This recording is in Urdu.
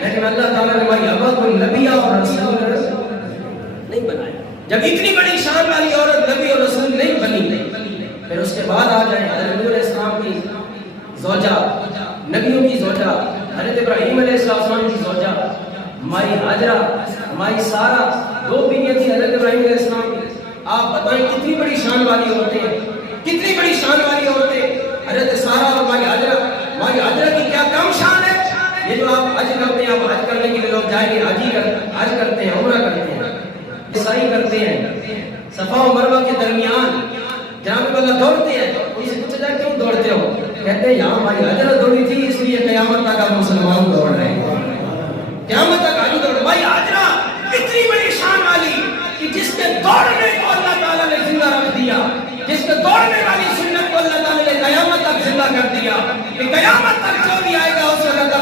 لیکن اللہ تعالیٰ نے ہماری ابا کو نبی اور رسول نہیں بنایا. جب اتنی بڑی شان والی عورت نبی اور رسول نہیں بنی، پھر اس کے بعد آ جائیں حضرت نوح علیہ السلام کی زوجہ، نبیوں کی زوجہ، حضرت ابراہیم علیہ السلام کی زوجہ ہماری ہاجرہ، ہماری سارہ، 2 بیویاں تھیں حضرت ابراہیم علیہ السلام کی. آپ بتائیں کتنی بڑی شان والی عورتیں ہیں، کتنی بڑی شان والی عورتیں. حضرت سارہ اور ہماری ہاجرہ کی کیا کم شان ہے. یہ جو آپ حج کرتے ہیں، آپ حج کرنے کے لیے لوگ جائیں گے، حج کرتے ہیں، عمرہ کرتے ہیں، سعی کرتے ہیں، صفا و مروہ کے درمیان جناب اللہ دوڑتے ہیں. ان سے پوچھا جائے کیوں دوڑتے ہو؟ کہتے ہیں یہاں ہماری حاجرہ دوڑی تھی اس لیے قیامت تک آپ مسلمان دوڑ رہے ہیں. قیامت تک آج دوڑ. بھائی حاجرہ اتنی بڑی شان والی کہ جس کے دوڑنے کو اللہ تعالیٰ نے زندہ رکھ دیا، جس کے دوڑنے والی سنت کو اللہ تعالیٰ نے قیامت تک زندہ کر دیا کہ قیامت تک جو بھی آئے گا اس وقت